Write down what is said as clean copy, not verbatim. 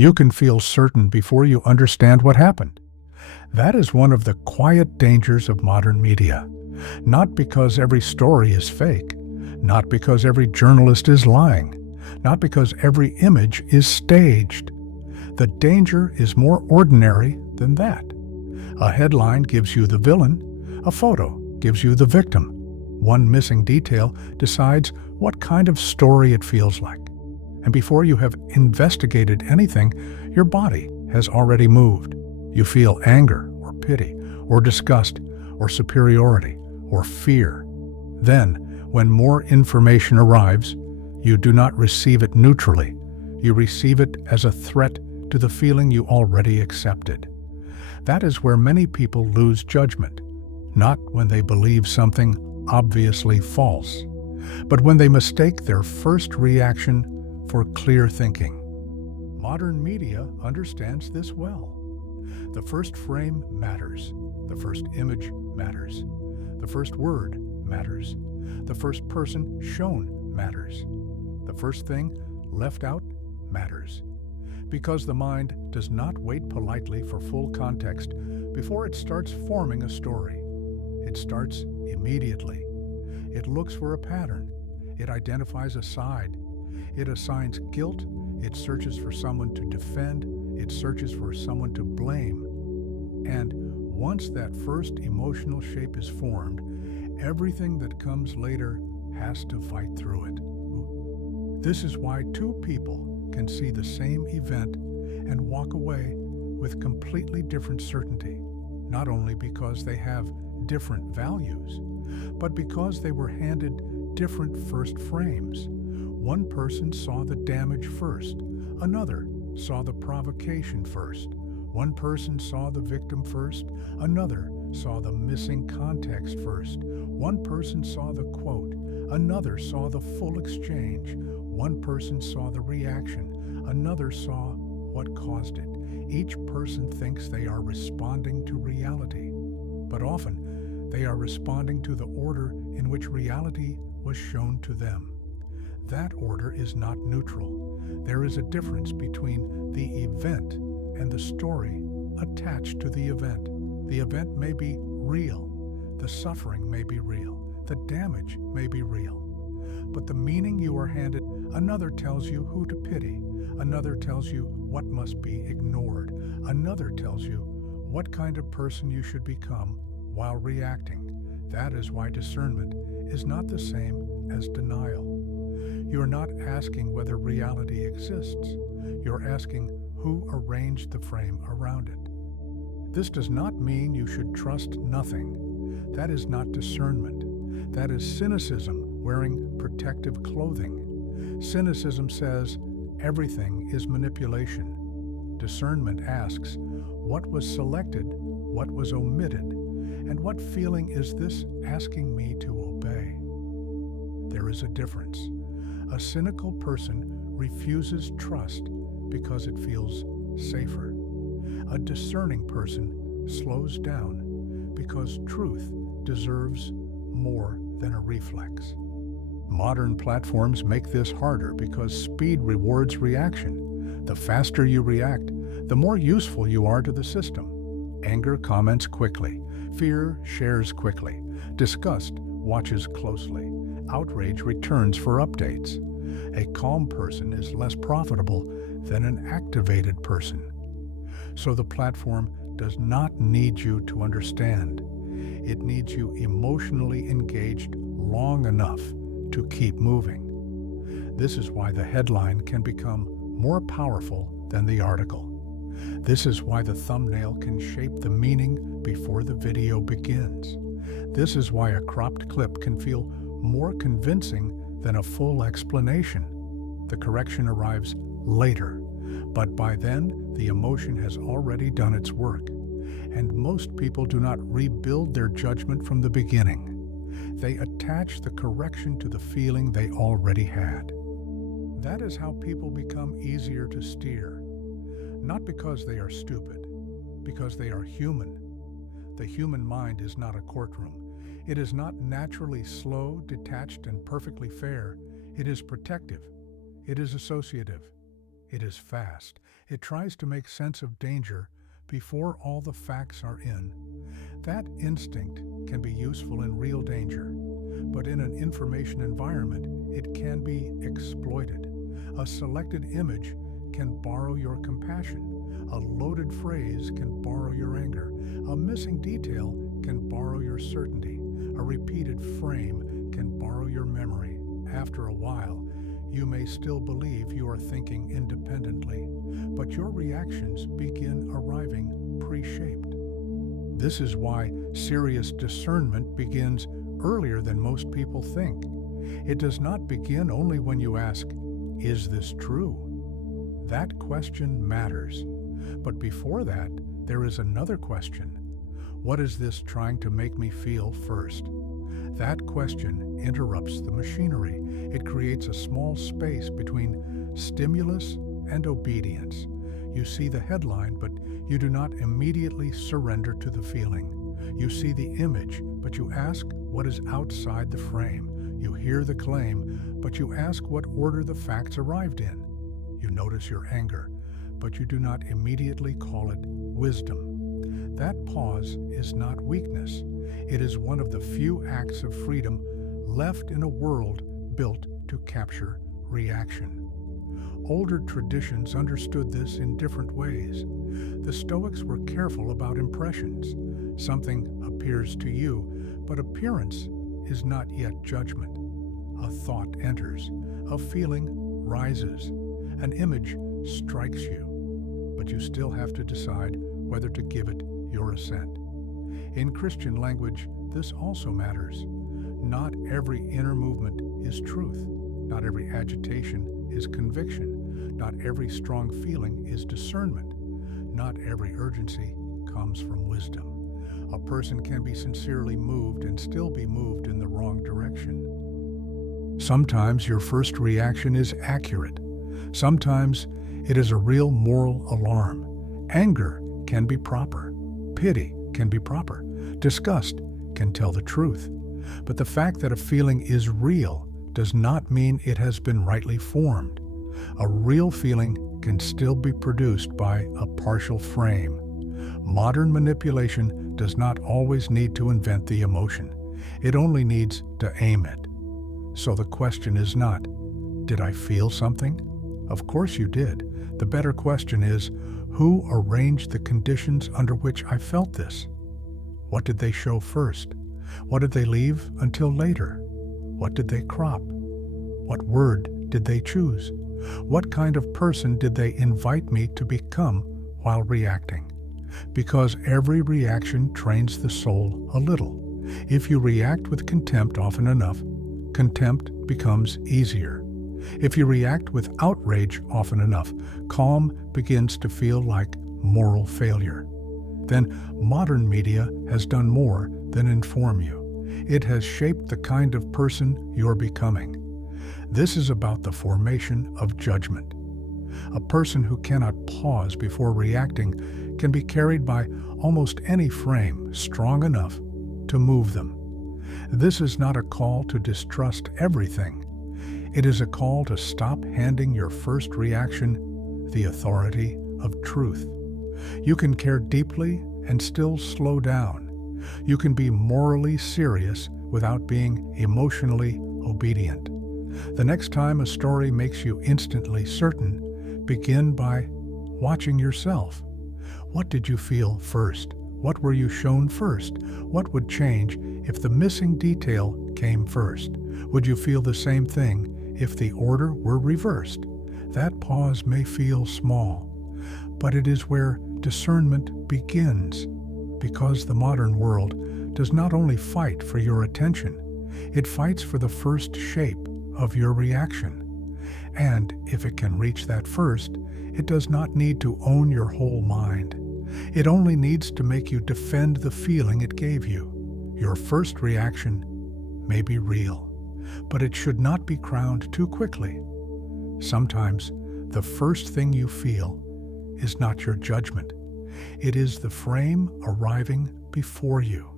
You can feel certain before you understand what happened. That is one of the quiet dangers of modern media. Not because every story is fake, not because every journalist is lying, not because every image is staged. The danger is more ordinary than that. A headline gives you the villain, a photo gives you the victim. One missing detail decides what kind of story it feels like. And before you have investigated anything, your body has already moved. You feel anger or pity or disgust or superiority or fear. Then, when more information arrives, you do not receive it neutrally. You receive it as a threat to the feeling you already accepted. That is where many people lose judgment, not when they believe something obviously false, but when they mistake their first reaction for clear thinking. Modern media understands this well. The first frame matters. The first image matters. The first word matters. The first person shown matters. The first thing left out matters. Because the mind does not wait politely for full context before it starts forming a story. It starts immediately. It looks for a pattern. It identifies a side. It assigns guilt. It searches for someone to defend. It searches for someone to blame. And once that first emotional shape is formed, everything that comes later has to fight through it. This is why two people can see the same event and walk away with completely different certainty, not only because they have different values, but because they were handed different first frames. One person saw the damage first, another saw the provocation first. One person saw the victim first, another saw the missing context first. One person saw the quote, another saw the full exchange. One person saw the reaction, another saw what caused it. Each person thinks they are responding to reality, but often they are responding to the order in which reality was shown to them. That order is not neutral. There is a difference between the event and the story attached to the event. The event may be real. The suffering may be real. The damage may be real. But the meaning you are handed, another tells you who to pity. Another tells you what must be ignored. Another tells you what kind of person you should become while reacting. That is why discernment is not the same as denial. You are not asking whether reality exists. You're asking who arranged the frame around it. This does not mean you should trust nothing. That is not discernment. That is cynicism wearing protective clothing. Cynicism says everything is manipulation. Discernment asks, what was selected, what was omitted, and what feeling is this asking me to obey? There is a difference. A cynical person refuses trust because it feels safer. A discerning person slows down because truth deserves more than a reflex. Modern platforms make this harder because speed rewards reaction. The faster you react, the more useful you are to the system. Anger comments quickly. Fear shares quickly. Disgust watches closely. Outrage returns for updates. A calm person is less profitable than an activated person. So the platform does not need you to understand. It needs you emotionally engaged long enough to keep moving. This is why the headline can become more powerful than the article. This is why the thumbnail can shape the meaning before the video begins. This is why a cropped clip can feel more convincing than a full explanation. The correction arrives later, but by then the emotion has already done its work. And most people do not rebuild their judgment from the beginning. They attach the correction to the feeling they already had. That is how people become easier to steer. Not because they are stupid, because they are human. The human mind is not a courtroom. It is not naturally slow, detached, and perfectly fair. It is protective. It is associative. It is fast. It tries to make sense of danger before all the facts are in. That instinct can be useful in real danger, but in an information environment, it can be exploited. A selected image can borrow your compassion. A loaded phrase can borrow your anger. A missing detail can borrow your certainty. A repeated frame can borrow your memory. After a while, you may still believe you are thinking independently, but your reactions begin arriving pre-shaped. This is why serious discernment begins earlier than most people think. It does not begin only when you ask, "Is this true?" That question matters. But before that, there is another question. What is this trying to make me feel first? That question interrupts the machinery. It creates a small space between stimulus and obedience. You see the headline, but you do not immediately surrender to the feeling. You see the image, but you ask what is outside the frame. You hear the claim, but you ask what order the facts arrived in. You notice your anger, but you do not immediately call it wisdom. That pause is not weakness. It is one of the few acts of freedom left in a world built to capture reaction. Older traditions understood this in different ways. The Stoics were careful about impressions. Something appears to you, but appearance is not yet judgment. A thought enters, a feeling rises, an image strikes you, but you still have to decide whether to give it your assent. In Christian language, this also matters. Not every inner movement is truth. Not every agitation is conviction. Not every strong feeling is discernment. Not every urgency comes from wisdom. A person can be sincerely moved and still be moved in the wrong direction. Sometimes your first reaction is accurate. Sometimes it is a real moral alarm. Anger can be proper. Pity can be proper. Disgust can tell the truth. But the fact that a feeling is real does not mean it has been rightly formed. A real feeling can still be produced by a partial frame. Modern manipulation does not always need to invent the emotion. It only needs to aim it. So the question is not, did I feel something? Of course you did. The better question is, who arranged the conditions under which I felt this? What did they show first? What did they leave until later? What did they crop? What word did they choose? What kind of person did they invite me to become while reacting? Because every reaction trains the soul a little. If you react with contempt often enough, contempt becomes easier. If you react with outrage often enough, calm begins to feel like moral failure. Then modern media has done more than inform you. It has shaped the kind of person you're becoming. This is about the formation of judgment. A person who cannot pause before reacting can be carried by almost any frame strong enough to move them. This is not a call to distrust everything. It is a call to stop handing your first reaction the authority of truth. You can care deeply and still slow down. You can be morally serious without being emotionally obedient. The next time a story makes you instantly certain, begin by watching yourself. What did you feel first? What were you shown first? What would change if the missing detail came first? Would you feel the same thing if the order were reversed? That pause may feel small, but it is where discernment begins, because the modern world does not only fight for your attention, it fights for the first shape of your reaction. And if it can reach that first, it does not need to own your whole mind. It only needs to make you defend the feeling it gave you. Your first reaction may be real, but it should not be crowned too quickly. Sometimes the first thing you feel is not your judgment. It is the frame arriving before you.